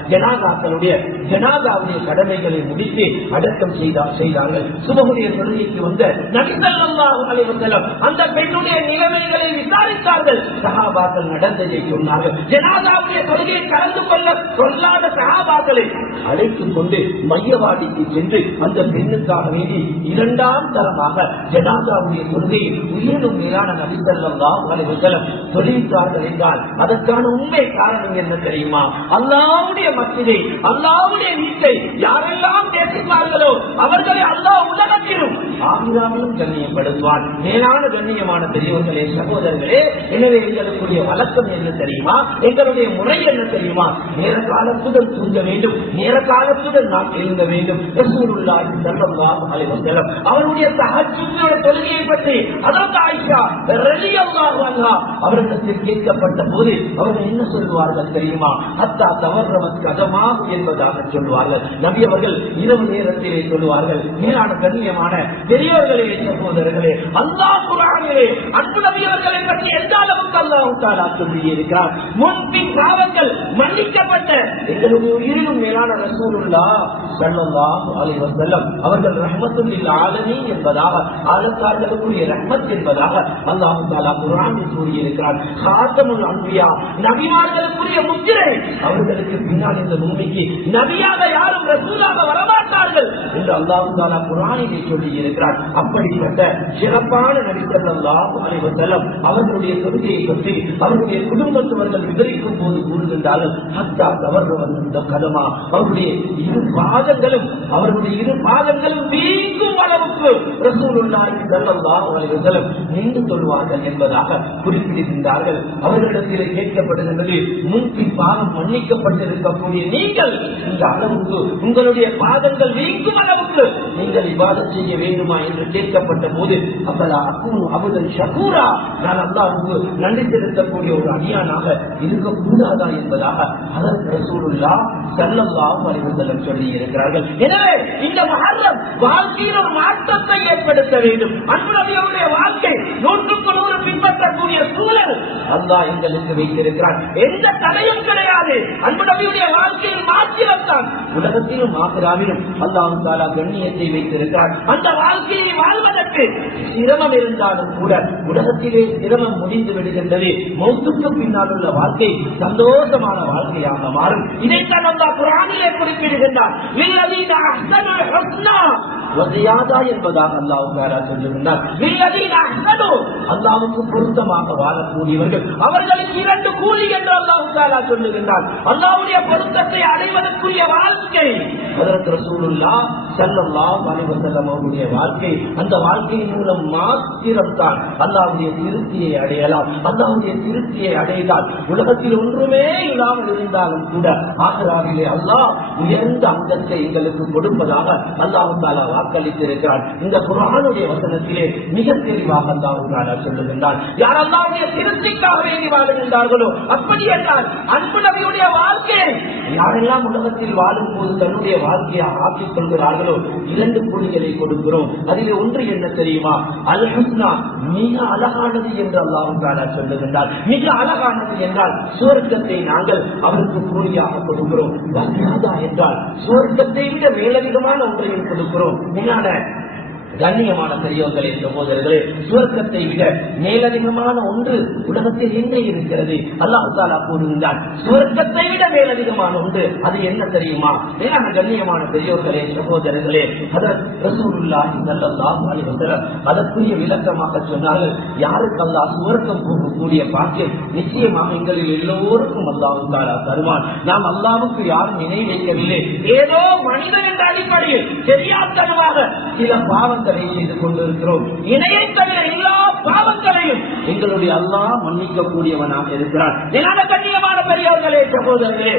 ஜனாதாவுடைய கடமைகளை முடித்து அடக்கம் செய்தார்கள். சுபஹுடைய தொழுகைக்கு வந்த நபி ஸல்லல்லாஹு அலைஹி வஸல்லம் அந்த பெண்ணுடைய நிலைமைகளை விசாரித்தார்கள். சஹாபாக்கள் நடந்ததை சொன்னார்கள். ஜனாதாவுடைய தொழுகையை கலந்து கொள்ள சொல்லாத சஹாபாக்களை அழைத்துக் கொண்டு மையவாடிக்கு சென்று அந்த பெண்ணுக்காக வேண்டி இரண்டாம் தரமாக ஜனாதாவுடைய தொழுகையை உயிரினும் மேலான நபி ஸல்லல்லாஹு அலைஹி வஸல்லம் தொழுவித்தார்கள் என்றால் அதற்கான உண்மை காரணம் என்ன தெரியுமா? அல்லாஹ்வுடைய மஸ்ஜிதை, அல்லாஹ்வுடைய வீட்டை யாரெல்லாம் நேசிப்பார்களோ அவர்களை அல்லாஹ் உலகத்திலும் ஆகிராமிலும் கண்ணியப்படுத்துவான். மேலான கண்ணியமான பெரியவர்களே, சகோதரர்களே, எனவே எங்களுடைய வழக்கம் என்ன தெரியுமா? எங்களுடைய முறை என்ன தெரியுமா? நேர காலத்துடன் தூங்க வேண்டும், நேர காலத்துடன் நாம் எழுந்த வேண்டும். ரசூலுல்லாஹி ஸல்லல்லாஹு அலைஹி வஸல்லம் அவருடைய தஹஜ்ஜுடைய தொழுகையை பற்றி ஹஜ்ரத் ஆயிஷா ரலியல்லாஹு அன்ஹா அவர்களிடத்தில் கேட்கப்பட்ட போது அவர்கள் என்ன சொல்வார்கள் தெரியுமா? ஹத்தா தவர்ரவத் கதமாக என்பதாக சொல்வார்கள். நபி அவர்கள் இரவு நேரத்திலே சொல்வார்கள். மேலான கண்ணியமான பெரியவர்களே, சகோதரர்களே, அல்லாஹ் குர்ஆனிலே அன்பு நபி அவர்களை பற்றி எந்த அளவுக்கு அல்லாஹ் தஆலா சொல்லியிருக்கிறார். முன்பின் பாவங்கள் மன்னிக்கப்பட்ட எங்களுடைய உயிரினும் மேலான ரசூலுல்லாஹ் ஸல்லல்லாஹு அலைஹி வஸல்லம் அவர்கள் ரஹ்மத்துல் லில் ஆலமீன் என்பதாக, ஆலத்தார்களுக்குரிய ரஹ்மத் என்பதாக அல்லாஹ் தஆலா குர்ஆனில் கூறியிருக்கிறார். காத்தமுல் அன்பியா, நபிமார்களுக்குரிய முத்திரை. அவர்களுக்கு பின்னால் இந்த பூமிக்கு நபியாக யாரும் ரசூலாக வரமாட்டார்கள் என்று அல்லாஹ் தஆலா குர்ஆனிலே சொல்லி இருக்கிறார். அப்படிப்பட்ட சிறப்பான நபி ஸல்லல்லாஹு அலைஹி வஸல்லம் அவர்களுடைய தொழுகையை பற்றி அவர்களுடைய குடும்பத்தவர்கள் விவரிக்கும் போது கூறுகின்றார்கள், ஹத்தா தவர்ரவத் கதமா, அவருடைய இரு பாதங்களும் வீங்கும் அளவுக்கு ரசூலுல்லாஹி ஸல்லல்லாஹு அலைஹி வஸல்லம் நின்று சொல்வார்கள் என்பதாக குறிப்பிடுகின்றார்கள். அவர்களிடத்திலே கேட்கப்படுகின்றது, முன்பின் பாவம் மன்னிக்கப்பட்டிருக்கக்கூடிய நீங்கள் இந்த அளவுக்கு உங்களுடைய பாதங்கள் வீங்கும் அளவுக்கு நீங்கள் இபாதத் செய்ய வேண்டுமா என்று கேட்கப்பட்ட போது, அப்பலா அக்கூனு அபுதன் ஷகூரா, நான் அல்லாஹ்வுக்கு நன்றி செலுத்தக்கூடிய ஒரு அடியானாக இருக்கக்கூடாதா என்பதாக ஹஜ்ரத் ரசூலுல்லாஹ் ஸல்லல்லாஹு அலைஹி வஸல்லம் சொல்லி இருக்கிறார்கள். எனவே இந்த முஹர்ரம் வாழ்க்கையில் ஒரு மாற்றத்தை ஏற்படுத்த வேண்டும். அன்பு நபியுடைய வாழ்க்கை 100% பின்பற்றக்கூடிய சூழல் அல்லாஹ் எங்களுக்கு வைத்திருக்கிறார். எந்த தடையும் கிடையாது. அன்பு நபியுடைய வாழ்க்கையில் மாற்றம் தான். உலகத்திலும் ஆகிராவிலும் அல்லாஹ் தஆலா கண்ணியத்தை வைத்திருக்கிறார். அந்த வாழ்க்கையை வாழ்வதற்கு சிரமம் இருந்தாலும் கூட உலகத்திலே சிரமம் முடிந்து விடுகின்றது. மௌத்துக்கு பின்னால் உள்ள வாழ்க்கை சந்தோஷமான வாழ்க்கையாக மாறும். இதைத்தான் அல்லாஹ் குர்ஆனிலே குறிப்பிடுகின்றார். லில்லதீன அஹ்ஸனுல் ஹுஸ்னா, வஸியாதா என்பதாக அல்லாஹ் தஆலா சொல்லுகிறார். லில்லதீன அஹ்ஸனு, அல்லாஹ்வுக்கு பொருத்தமாக வாழக்கூடியவர்கள் அவர்களுக்கு 2 கூலி என்று அல்லாஹ் தஆலா சொல்லுகிறார். அல்லாஹ்வுடைய பொருத்தத்தை அடைவதற்குரிய வாழ்க்கை ஹஜ்ரத் ரசூலுல்லாஹ் ஸல்லல்லாஹு அலைஹி வஸல்லம் அவருடைய வாழ்க்கை. அந்த வாழ்க்கையின் மூலம் மாத்திரம்தான் அல்லாஹ்வுடைய திருப்தியை அடையலாம். அல்லாஹ்வுடைய திருப்தியை அடைந்தால் உலகத்தில் ஒன்றுமே இல்லாமல் இருந்தாலும் கூட ஆகிராவிலே அல்லாஹ் உயர்ந்த அந்தத்தை எங்களுக்கு கொடுப்பதாக அல்லாஹ் தஆலா வாக்களித்திருக்கிறார். இந்த குர்ஆனுடைய வசனத்திலே மிக தெளிவாக அல்லாஹ் தஆலா சொல்லுகின்றார், யார் அல்லாஹ்வுடைய திருப்திக்காக வேண்டி வாழுகின்றார்களோ, அப்படி என்றால் அன்பு நபியுடைய வாழ்க்கையை யாரெல்லாம் உலகத்தில் வாழும் போது தன்னுடைய வாழ்க்கையை ஆக்கிக் கொள்கிறார்களோ 2 கூலிகளை கொடுக்கிறோம். அதில் ஒன்று என்ன தெரியுமா? அல் ஹுஸ்னா, மிக அழகானது என்று அல்லாஹ் தஆலா சொல்லுகின்றார். மிக அழகானது என்றால் சுவர்க்கத்தை நாங்கள் அவருக்கு கூலியாக கொடுக்கிறோம். வஸியாதா என்றால் சுவர்க்கத்தை விட மேலதிகமான ஒன்றையும் கொடுக்கிறோம். மேலான கண்ணியமான பெரியவர்களே, சகோதரர்களே, சுவர்க்கத்தை விட மேலதிகமான ஒன்று உலகத்தில் எங்கே இருக்கிறது? அல்லாஹ் தஆலா கூறுகின்றார், சுவர்க்கத்தை விட மேலதிகமான ஒன்று. அது என்ன தெரியுமா? மேலான கண்ணியமான பெரியவர்களே, சகோதரர்களே, ஹஜ்ரத் ரசூலுல்லாஹி ஸல்லல்லாஹு அலைஹி வஸல்லம் அதற்குரிய விளக்கமாக சொன்னார்கள், யாருக்கு அல்லாஹ் சுவர்க்கம் போகக்கூடிய பாக்கியம் நிச்சயமாக எங்களில் எல்லோருக்கும் அல்லாஹ் தஆலா தருவான். நாம் அல்லாஹ்வுக்கு யாரும் இணை வைக்கவில்லை. ஏதோ மனிதன் என்ற அடிப்படையில் தெரியாதனமாக சில பாவங்களை செய்து கொண்டிருக்கிறோம். இணையை தவிர எல்லா பாவங்களையும் எங்களுடைய அல்லாஹ் மன்னிக்க கூடியவனாக இருக்கிறார். கண்ணியமான பெரியவர்களே, சகோதரர்களே,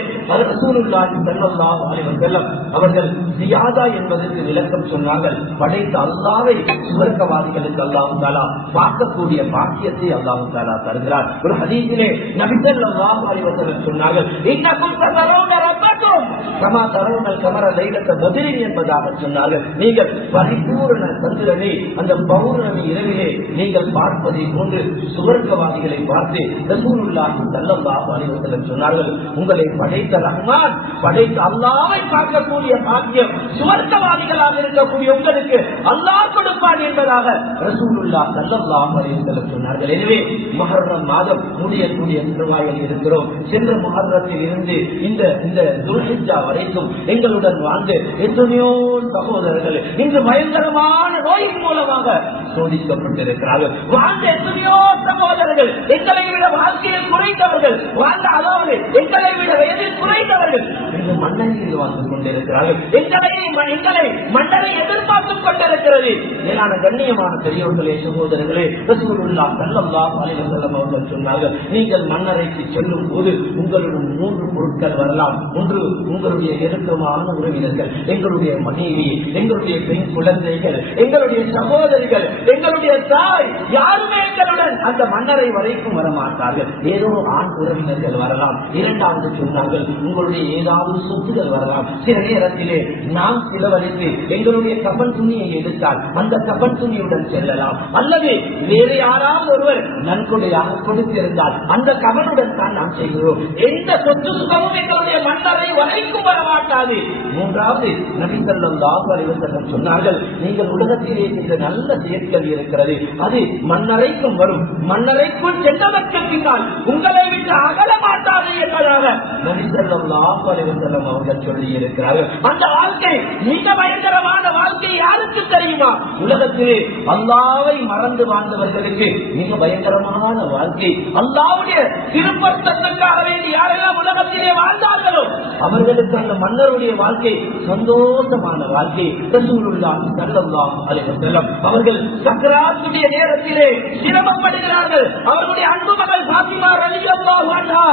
ரசூலுல்லாஹி ஸல்லல்லாஹு அலைஹி வஸல்லம் அவர்கள் ஜியாதா என்பதற்கு விளக்கம் சொன்னார்கள். படைத்த அல்லாஹ்வை சுவர்க்கவாதிகளுக்கு அல்லாஹ் தஆலா பார்க்கக்கூடிய பாக்கியத்தை அல்லாஹ் தஆலா தருகிறார். ஒரு ஹதீஸிலே நபி ஸல்லல்லாஹு அலைஹி வஸல்லம் சொன்னார்கள், இன்னக்கும் தரவுன ரப்பக்கும் கமா தரவுனல் கமர லைலத பத்ரின் என்பதாக சொன்னார்கள். நீங்கள் பரிபூரண சந்திரனை அந்த பௌர்ணமி இரவிலே நீங்கள் பார்ப்பதை போன்று சுவர்க்கவாதிகளை பார்த்து ரசூலுல்லாஹி ஸல்லல்லாஹு அலைஹி வஸல்லம் சொன்னார்கள், உங்களை படைத்த ரஹ்மான், படைத்த அல்லாஹ்வை பார்க்கக்கூடிய பாக்கியம் சுவர்க்கவாதிகளாக இருக்கக்கூடிய உங்களுக்கு அல்லாஹ் கொடுப்பான் என்பதாக ரசூலுல்லாஹி ஸல்லல்லாஹு அலைஹி வஸல்லம் சொன்னார்கள். எனவே முஹர்ரம் மாதம் முடியக்கூடிய திருவாயில் இருக்கிறோம். சென்ற முஹர்ரத்தில் இருந்து இந்த துல்ஹிஜ்ஜா வரைக்கும் எங்களுடன் வாழ்ந்து எத்தனையோ சகோதரர்கள் இன்று பயங்கரமான நோயின் மூலமாக சோதிக்கப்பட்டிருக்கிறார்கள். வாழ்ந்த எத்தனையோ சகோதரர்கள் எங்களை விட வாழ்க்கையில் குறைந்தவர்கள், வாழ்ந்த அதாவது எங்களை விட வயதில் குறைந்தவர்கள் இன்று மன்னரையில் வாழ்ந்து கொண்டிருக்கிறார்கள். எங்களை மன்னரை எதிர்பார்த்துக் கொண்டிருக்கிறது. மேலான கண்ணியமான பெரியவர்களே, சகோதரர்களே, ரசூலுல்லாஹி ஸல்லல்லாஹு அலைஹி வஸல்லம் அவர்கள் சொன்னார்கள், நீங்கள் மன்னரைக்கு செல்லும் போது உங்களுடன் 3 பொருட்கள் வரலாம். ஒன்று உங்களுடைய நெருக்கமான உறவினர்கள், எங்களுடைய மனைவி, எங்களுடைய பெண் குழந்தைகள், எங்களுடைய சகோதரிகள், எங்களுடைய தாய், யாருமே எங்களுடன் அந்த மன்னரை வரைக்கும் வரமாட்டார்கள். ஏதோ ஆண் உறவினர்கள் வரலாம். இரண்டாவது சொன்னார்கள், உங்களுடைய ஏதாவது சொத்துகள் வரலாம். சில நேரத்திலே நாம் செலவழித்து எங்களுடைய கபன் துணியை எடுத்தால் அந்த கபன் துணியுடன் செல்லலாம். அல்லது வேறு யாராவது ஒருவர் நன்கொடையாக கொடுத்திருந்தால் அந்த கபனுடன் தான் நாம் செய்கிறோம். எந்த சொத்து சுகமும் எங்களுடைய மன்னரை வரைக்கும் வரமாட்டாது. மூன்றாவது நபி ஸல்லல்லாஹு அலைஹி வஸல்லம் சொன்னார்கள், நீங்கள் உலகத்திலே செய்த நல்ல செயற்கள் இருக்கிறது, அது மன்னரைக்கும் வரும். மன்னரைக்குள் சென்றதற்கு பின்னால் உங்களை விட்டு அகல மாட்டாது என்பதாக நபி ஸல்லல்லாஹு அலைஹி வஸல்லம் அவர்கள் சொல்லி இருக்கிறார்கள். அந்த வாழ்க்கை மிக பயங்கரமான வாழ்க்கை. யாருக்கு தெரியுமா? உலகத்திலே அல்லாஹ்வை மறந்து வாழ்ந்தவர்களுக்கு மிக பயங்கரமான வாழ்க்கை. அல்லாஹ்வுடைய திருப்பொருத்தத்துக்காக வேண்டி யாரெல்லாம் உலகத்திலே வாழ்ந்தார்களோ அவர்களுக்கு அந்த மன்னருடைய வாழ்க்கை சந்தோஷமான வாழ்க்கை. ரசூலுல்லாஹி ஸல்லல்லாஹு அலைஹி வஸல்லம் அவர்கள் சக்ராத்துடைய நேரத்திலே சிரமப்படுகிறார்கள். அவர்களுடைய அன்பு மகள் ஃபாத்திமா ரலியல்லாஹு அன்ஹா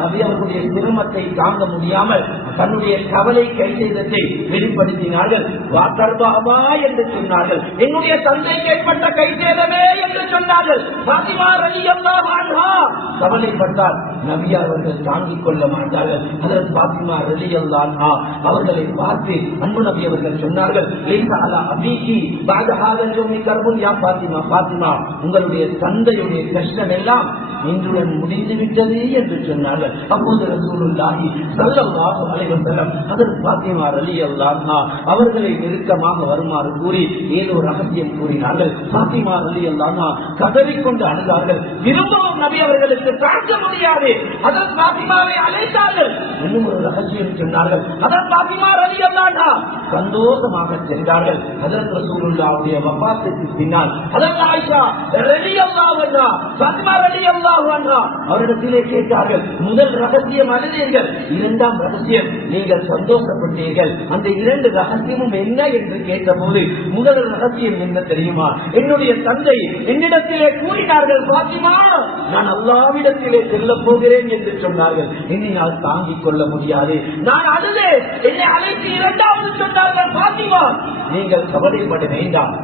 நபி அவர்களுடைய சிரமத்தை தாங்க முடியாமல் தன்னுடைய கவலை கை செய்ததை வெளிப்படுத்தினார்கள். வாக்கர்பாமா என்று சொன்னார்கள். என்னுடைய தந்தை கைப்பட்ட கை சேதமே என்று சொன்னார்கள். ஃபாத்திமா ரலியல்லாஹு அன்ஹா கவலைப்பட்டால் நபி அவர்கள் தாங்கிக் கொள்ள மாட்டார்கள். ஹஜ்ரத் ஃபாத்திமா ரலியல்லாஹு அன்ஹா அவர்களை பார்த்து அன்பு நபி அவர்கள் சொன்னார்கள், லைஸ அலா அபீகி பஅத ஹாதல் யௌமி கர்புன் யா ஃபாத்திமா. ஃபாத்திமா, உங்களுடைய தந்தை பிள்ளையுடைய கஷ்டம் எல்லாம் இன்றுடன் முடிந்து விட்டது என்று சொன்னார்கள். அப்போது ரசூலுல்லாஹி ஸல்லல்லாஹு அலைஹி வஸல்லம் ஹஜ்ரத் ஃபாத்திமா ரலியல்லாஹு அன்ஹா அவர்களை நெருக்கமாக வருமாறு கூறி ஏதோ ரகசியம் கூறினார்கள். ஃபாத்திமா ரலியல்லாஹு அன்ஹா கதறிக்கொண்டு அழுதார்கள். திரும்பவும் நபி அவர்களுக்கு தாங்க முடியாது. ஹஜ்ரத் ஃபாத்திமாவை அழைத்தார்கள். இன்னும் ஒரு ரகசியம் சொன்னார்கள். ஹஜ்ரத் ஃபாத்திமா ரலியல்லாஹு அன்ஹா சந்தோஷமாக சென்றார்கள். ஹஜ்ரத் ரசூலுல்லாஹுடைய வஃபாத்துக்கு பின்னால் ஹஜ்ரத் ஆயிஷா ரலியல்லாஹு அன்ஹா ஃபாத்திமா ரலியல்லாஹு அவரிடத்திலே கேட்டார்கள். முதல் ரகசியம் அழுதீர்கள், இரண்டாம் ரகசியம் நீங்கள் சந்தோஷப்பட்டீர்கள். அந்த இரண்டு ரகசியமும் என்ன என்று கேட்டபோது முதல் ரகசியம் என்ன தெரியுமா? என்னுடைய தந்தை என்னிடத்திலே கூறினார்கள், பாத்திமா நான் அல்லாஹ்விடத்திலே செல்ல போகிறேன் என்று சொன்னார்கள். என்னால் தாங்கிக் கொள்ள முடியாது, நான் அழுதேன். என்னை அழைத்து இரண்டாவது சொன்னார்கள், பாத்திமா நீங்கள் கவலைப்பட வேண்டாம்,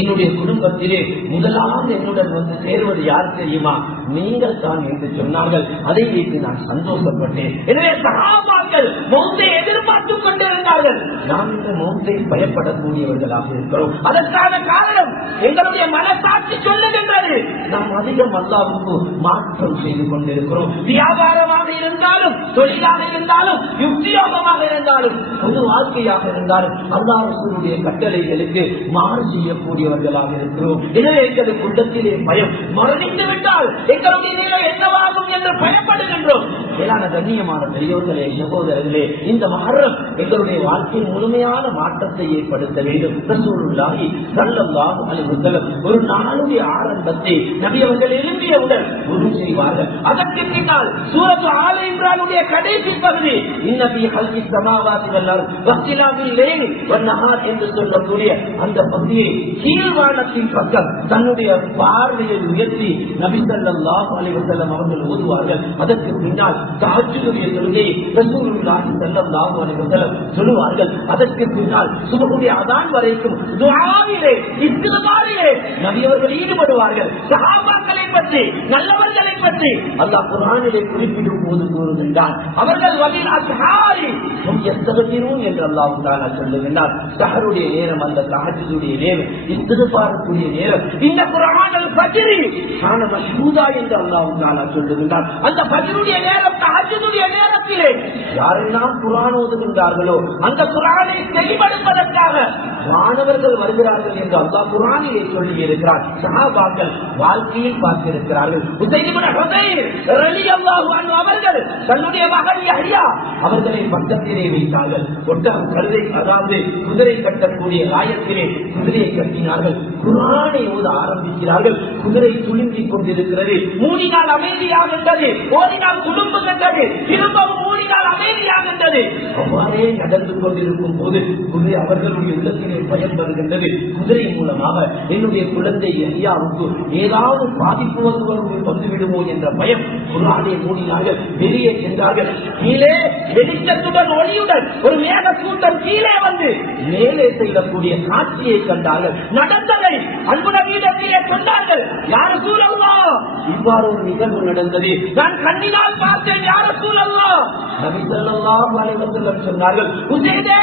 என்னுடைய குடும்பத்திலே முதலாவது என்னுடன் வந்து சேர்வது யார் தெரியுமா? நீங்கள் தான் என்று சொன்னார்கள். அதை வைத்து நான் சந்தோஷப்பட்டேன். எனவே சஹாபாக்கள் மௌத்தை எதிர்பார்த்துக் கொண்டிருந்தார்கள். நாம் இந்த மௌத்தை பயப்படக்கூடியவர்களாக இருக்கிறோம். அதற்கான காரணம் எங்களுடைய மனசாட்சி சொல்லுகின்றது. நாம் அதிகம் அல்லாஹ்வுக்கு மாற்றம் செய்து கொண்டிருக்கிறோம். வியாபாரமாக இருந்தாலும், தொழிலாக இருந்தாலும், யுக்தியோகமாக இருந்தாலும், பொது வாழ்க்கையாக இருந்தாலும் அல்லாஹ் ரசூலுடைய கட்டளைகளுக்கு மாறு செய்யக்கூடிய இருக்கிறோம். எனவே எங்களுக்கு உள்ளத்திலே பயம், மரணித்து விட்டால் எங்களுடைய நிலை என்னவாகும் என்று பயப்படுகின்றோம். மேலான கண்ணியமான பெரியோர்களே, சகோதரர்களே, இந்த மஹர்ரம் எங்களுடைய வாழ்க்கையில் முழுமையான மாற்றத்தை ஏற்படுத்த வேண்டும். ரசூலுல்லாஹி ஸல்லல்லாஹு அலைஹி வஸல்லம் ஒரு நாளுடைய ஆரம்பத்தை நபி அவர்கள் எழும்பியவுடன் குரு செய்வார்கள். அதற்கு பின்னால் சூரத்து ஆல இம்ரானுடைய கடைசி பகுதி இன்ன ஃபீ ஹல்கிஸ் ஸமாவாதி வல் அர்த் வக்திலாஃபில் லைலி வன் நஹார் என்று சொல்லக்கூடிய அந்த பகுதியை கீழ்வானத்தின் பக்கம் தன்னுடைய பார்வையை உயர்த்தி நபி ஸல்லல்லாஹு அலைஹி வஸல்லம் அவர்கள் ஓதுவார்கள். அதற்கு பின்னால் தஹஜ்ஜுடைய தொழுகையை ரசூலுல்லாஹி ஸல்லல்லாஹு அலைஹி வஸல்லம் சொல்லுவார்கள். அதற்கு பின்னால் சுபஹுடைய அதான் வரைக்கும் துஆவிலே, இஸ்திக்பாரிலே நபி அவர்கள் ஈடுபடுவார்கள். சஹாபாக்களை பற்றி, நல்லவர்களை பற்றி அல்லாஹ் குர்ஆனிலே குறிப்பிடும் போது கூறுகின்றான், அவர்கள் வலில் அஸ்ஹாரி யஸ்தக்பிரூன் என்று அல்லாஹ் தஆலா சொல்லுகின்றார். சஹருடைய நேரம், அந்த தஹஜ்ஜுடைய நேரம், இஸ்திக்பாருடைய நேரம். இந்த குர்ஆனுல் ஃபஜ்ரி கான மஷ்ஹூதா என்று அல்லாஹ் தஆலா சொல்லுகின்றார். அந்த ஃபஜ்ருடைய நேரம், தஹஜ்ஜுடைய நேரத்திலே யாரெல்லாம் குர்ஆன் ஓதுகின்றார்களோ அந்த குர்ஆனை தெளிவெடுப்பதற்காக மாணவர்கள் வருகிறார்கள் என்று அல்லாஹ் குர்ஆனிலே சொல்லி இருக்கிறார். சஹாபாக்கள் வாழ்க்கையில் பார்த்திருக்கிறார்கள். உஸைத் இப்னு ஹுதைர் ரலியல்லாஹு அன்ஹு அவர்கள் தன்னுடைய மகன் யஹ்யா அவர்களை பக்கத்திலே வைத்தார்கள். ஒட்டகம் கழுதை, அதாவது குதிரை கட்டக்கூடிய ஆயத்திலே குதிரையை கட்டினார்கள். குர்ஆனை ஓத ஆரம்பிக்கிறார்கள். குதிரை துளிம்பிக் கொண்டிருக்கிறது. மூடினால் அமைதியாகின்றது, ஓடினால் துளும்புகின்றது, திரும்பவும் மூடினால் அமைதியாகின்றது. அவ்வாறே நடந்து கொண்டிருக்கும் போது குதிரை அவர்களுடைய உள்ளத்திலே பயம் வருகின்றது. குதிரை மூலமாக என்னுடைய குழந்தை யஹ்யாவுக்கு ஏதாவது பாதிப்பு வந்துவிடுமோ என்ற பயம். குர்ஆனை மூடினார்கள், வெளியே சென்றார்கள். கீழே வெளிச்சத்துடன் ஒளியுடன் ஒரு மேக கூட்டம் கீழே வந்து மேலே செல்லக்கூடிய காட்சியை கண்டார்கள். நடந்ததை அன்பு நபியிடத்திலே சொன்னார்கள், யா ரசூலல்லாஹ் இவ்வாறு ஒரு நிகழ்வு நடந்தது, நான் கண்ணினால் பார்த்தேன் யா ரசூலல்லாஹ். நபி ஸல்லல்லாஹு அலைஹி வஸல்லம் சொன்னார்கள், உஸைதே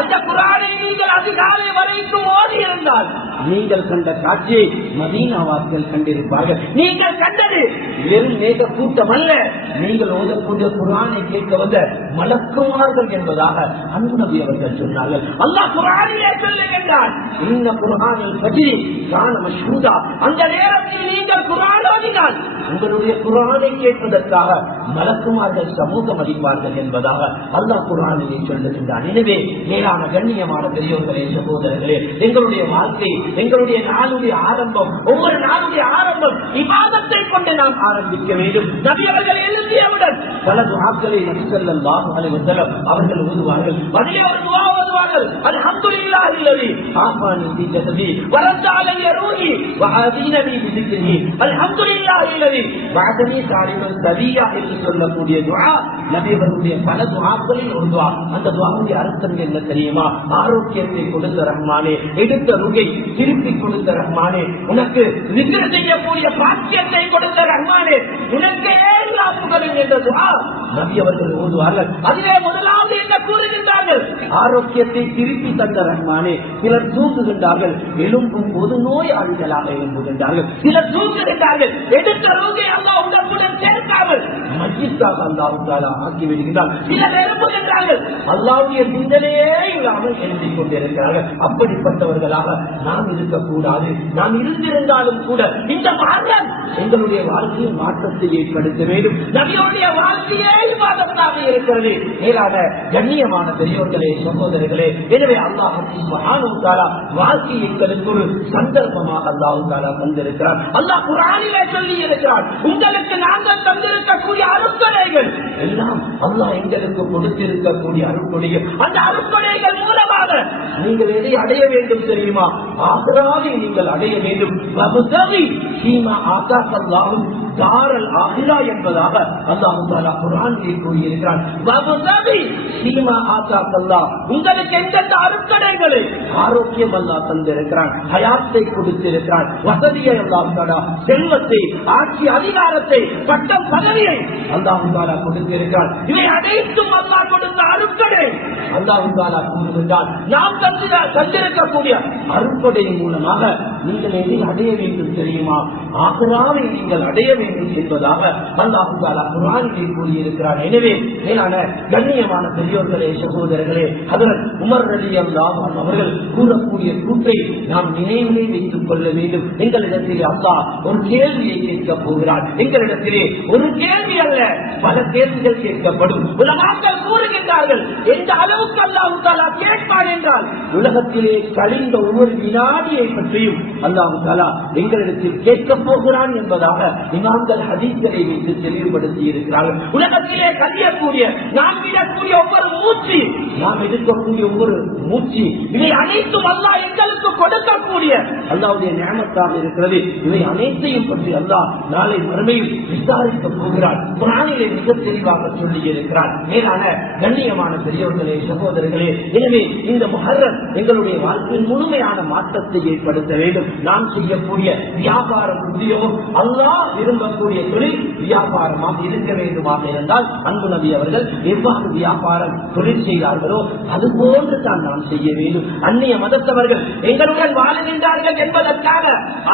அந்த குர்ஆனை நீங்கள் அதிகாலை வரைக்கும் ஓதி இருந்தால் நீங்கள் கண்ட காட்சியை மதீனாவாசிகள் கண்டிருப்பார்கள். நீங்கள் கண்டது வெறும் மேக கூட்டம் அல்ல, நீங்கள் ஓதக்கூடிய குர்ஆனை கேட்க வந்த மலக்குமார்கள் என்பதாக அன்பு நபி அவர்கள் சொன்னார்கள். அல்லாஹ் குர்ஆனிலே சொல்லுகின்றான், இன்ன குர்ஆனுல் ஃபஜ்ரி கான மஷ்ஹூதா. அந்த நேரத்தில் நீங்கள் குர்ஆன் ஓதினால் உங்களுடைய குர்ஆனை கேட்பதற்காக மலக்குமார்கள் சமூகம் அளிப்பார்கள் என்பதாக அல்லாஹ் குர்ஆனிலே சொல்லுகின்றான். எனவே மேலான கண்ணியமான பெரியோர்களே, சகோதரர்களே, எங்களுடைய வாழ்க்கை, எங்களுடைய நாளுடைய ஆரம்பம், ஒவ்வொரு நாளுடைய ஆரம்பம் இபாதத்தை கொண்டு நாம் ஆரம்பிக்க வேண்டும். நபி அவர்கள் எழுதியவுடன் பல துஆக்களை நபி ஸல்லல்லாஹு அலைஹி வஸல்லம் அவர்கள் ஓதுவார்கள். அதிலே ஒரு துஆ ஓதுவார்கள், அல்ஹம்துலில்லாஹி அல்லதி ஆஃபானி பி ஜஸதி வரஜஅலனி ரூஹி வஹதீனி பி ذிக்ரிஹி அல்ஹம்துலில்லாஹி அல்லதி வஅதனி சாலிமன் சபியா என்று சொல்லக்கூடிய துஆ நபி அவர்களுடைய பல துஆக்களில் ஒரு துஆ. அந்த துஆவுடைய அர்த்தம் என்ன தெரியுமா? ஆரோக்கியத்தை கொடுத்த ரஹ்மானே, எடுத்த ருகை திருப்பி கொடுத்த ரஹ்மானே, உனக்கு விக்ர் செய்யக்கூடிய பாக்கியத்தை கொடுத்த ரஹ்மானே, உனக்கு எல்லா புகழும் என்ற துஆ நபி அவர்கள் ஓதுவார்கள். அதிலே முதலாவது என்ன கூறுகின்றார்கள்? ஆரோக்கியத்தை வாழ்க்கையை திருப்பி தந்த ரஹ்மானே. சிலர் தூங்குகின்றார்கள், எழும்பும் போது நோயாளிகளாக எழும்புகின்றார்கள். சிலர் தூங்குகின்றார்கள், எடுத்த ரோகை அல்லாஹ் உடம்புடன் சேர்க்காமல் மஜ்ஜித்தாக அல்லாஹ் தஆலா ஆக்கி விடுகின்றார். சிலர் எழும்புகின்றார்கள், அல்லாஹ்வுடைய சிந்தனையே இல்லாமல் எழுதிக் கொண்டிருக்கிறார்கள். அப்படிப்பட்டவர்களாக நாம் இருக்கக்கூடாது. நாம் இருந்திருந்தாலும் கூட இந்த மாற்றம் எங்களுடைய வாழ்க்கையில் மாற்றத்தை ஏற்படுத்த வேண்டும். நபியுடைய வாழ்க்கையே இபாதத்தாக இருக்கிறது. மேலான கண்ணியமான பெரியோர்களே, சகோதரர்களே, எனவே அல்லாஹ் சுப்ஹானஹு வ தஆலா வாழ்க்கையை எங்களுக்கு ஒரு சந்தர்ப்பமாக அல்லாஹ் தஆலா தந்திருக்கிறார். அல்லாஹ் குர்ஆனிலே சொல்லி இருக்கிறார், உங்களுக்கு நாங்கள் தந்திருக்கக்கூடிய அருட்கொடைகள் எல்லாம் அல்லாஹ் எங்களுக்கு கொடுத்திருக்கக்கூடிய அருட்கொடைகள். அந்த அருட்கொடைகள் மூலமாக நீங்கள் எதை அடைய வேண்டும் தெரியுமா? ஆகிராவை நீங்கள் அடைய வேண்டும். வபுதகி ஃபீமா ஆதாக்கல்லாஹு தாரல் ஆகிரா என்பதாக அல்லாஹ் தஆலா குர்ஆனிலே கூறியிருக்கிறார். வபுதகி ஃபீமா ஆதாக்கல்லாஹ், உங்களுக்கு எந்தெந்த அருட்கொடைகளை, ஆரோக்கியம் அல்லாஹ் தந்திருக்கிறான், ஹயாத்தை கொடுத்திருக்கிறான், வசதியை அல்லாஹ் தஆலா, செல்வத்தை, ஆட்சி அதிகாரத்தை, பட்டம் பதவியை அல்லாஹ் தஆலா கொடுத்திருக்கிறான். இவை அனைத்தும் அல்லாஹ் கொடுத்த அருட்கொடை. அல்லாஹ் தஆலா கூறுகின்றான், நாம் தந்திருக்கக்கூடிய அருட்கொடையின் மூலமாக நீங்கள் எதை அடைய வேண்டும் தெரியுமா? ஆகிராவை நீங்கள் அடைய வேண்டும் என்பதாக அல்லாஹ் தஆலா குர்ஆனிலே கூறியிருக்கிறார். எனவே மேலான கண்ணியமான பெரியோர்களே, சகோதரர்களே, ஹஜ்ரத் உமர் ரலியல்லாஹு அன்ஹு அவர்கள் கூறக்கூடிய கூற்றை நாம் நினைவிலே வைத்துக் கொள்ள வேண்டும். எங்களிடத்திலே அல்லாஹ் ஒரு கேள்வியை கேட்கப் போகிறார். எங்களிடத்திலே ஒரு கேள்வி அல்ல, பல கேள்விகள் கேட்கப்படும். உலமாக்கள் கூறுகின்றார்கள், எந்த அளவுக்கு அல்லாஹ் தஆலா கேட்பான் என்றால், உலகத்திலே கழிந்த ஒவ்வொரு வினாடியை பற்றியும் அல்லாஹ் தஆலா எங்களிடத்தில் கேட்கப் போகிறான் என்பதாக இமாம்கள் ஹதீஸ்களை வைத்து தெளிவுபடுத்தி இருக்கிறார்கள். உலகத்திலே கழியக்கூடிய, நாம் விடக்கூடிய ஒவ்வொரு மூச்சு, நாம் எடுக்கக்கூடிய ஒவ்வொரு மூச்சு, இவை அனைத்தும் அல்லாஹ் எங்களுக்கு கொடுக்கக்கூடிய அல்லாஹ்வுடைய நியமத்தாக இருக்கிறது. இவை அனைத்தையும் பற்றி அல்லாஹ் நாளை மறுமையில் விசாரிக்கப் போகிறார். குர்ஆனிலே மிக தெளிவாக சொல்லி இருக்கிறார். மேலான கண்ணியமான பெரியவர்களே, சகோதரர்களே, எனவே இந்த முஹர்ரம் எங்களுடைய வாழ்க்கையில் முழுமையான மாற்றத்தை ஏற்படுத்த வேண்டும். நாம் செய்யக்கூடிய வியாபாரம், உத்தியோகம், அல்லாஹ் விரும்பக்கூடிய தொழில் வியாபாரமாக இருக்க வேண்டுமாக இருந்தால் அன்பு நபி அவர்கள் எவ்வாறு வியாபாரம் தொழில் செய்தார்களோ அதுபோன்று தான் நாம் செய்ய வேண்டும். அந்நிய மதத்தவர்கள் எங்களுடன் வாழுகின்றார்கள் என்பதற்காக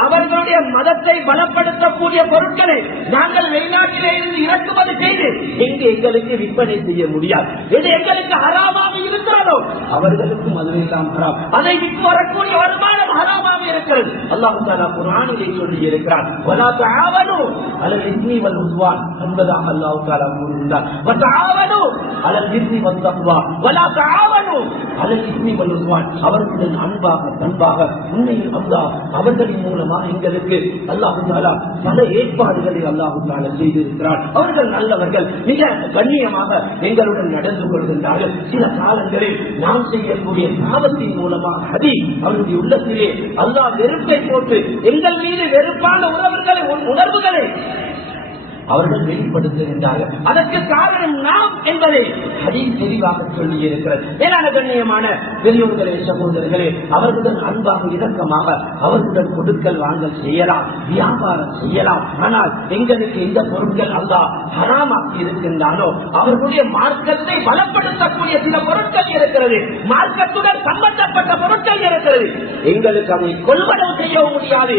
அவர்களுடைய மதத்தை பலப்படுத்தக்கூடிய பொருட்களை நாங்கள் வெளிநாட்டிலே இருந்து இறக்குமதி செய்து எங்கு எங்களுக்கு விற்பனை செய்ய முடியாது. எது எங்களுக்கு ஹராமாக இருக்கிறதோ அவர்களுக்கும் அதுவெல்லாம் ஹராம். அதை விட்டு வரக்கூடிய வருமானம் ஹராமாக இருக்கிறது. அல்லாஹ் தஆலா குர்ஆனிலே சொல்லி இருக்கிறார், வலா தஆவனு அலல் இஸ்மி வல் உத்வான் என்பதாக அல்லாஹ் தஆலா கூறுகிறார். வதஆவனு அலல் பிர்ரி வத் தக்வா வலா தஆவனு அலல் இஸ்மி வல் உத்வான். அவர்களுடன் அன்பாக பண்பாக உண்மையில் அல்லாஹ் அவர்களின் மூலமாக எங்களுக்கு அல்லாஹ் தஆலா பல ஏற்பாடுகளை அல்லாஹ் தஆலா செய்திருக்கிறார். அவர்கள் நல்லவர்கள், மிக கண்ணியமாக எங்களுடன் நடந்து கொள்கின்றார்கள். சில காலங்களில் நாம் செய்யக்கூடிய பாவத்தின் மூலமாக அவருடைய உள்ளத்திலே அல்லாஹ் வெறுப்பை போட்டு எங்கள் மீது வெறுப்பான உணர்வுகளை அவர்கள் வெளிப்படுத்துகின்றார்கள். அதற்கு காரணம் நாம் என்பதை ஹதீஸ் தெளிவாக சொல்லி இருக்கிறது. மேலான கண்ணியமான பெரியோர்களே, சகோதரர்களே, அவர்களுடன் அன்பாக இரக்கமாக அவர்களுடன் கொடுக்கல் வாங்கல் செய்யலாம், வியாபாரம் செய்யலாம். ஆனால் எங்களுக்கு இந்த பொருட்கள் அல்லாஹ் ஹராமாக்கி இருக்கின்றானோ அவர்களுடைய மார்க்கத்தை பலப்படுத்தக்கூடிய சில பொருட்கள் இருக்கிறது, மார்க்கத்துடன் சம்பந்தப்பட்ட பொருட்கள் இருக்கிறது, எங்களுக்கு அதை கொள்வனவு செய்ய முடியாது.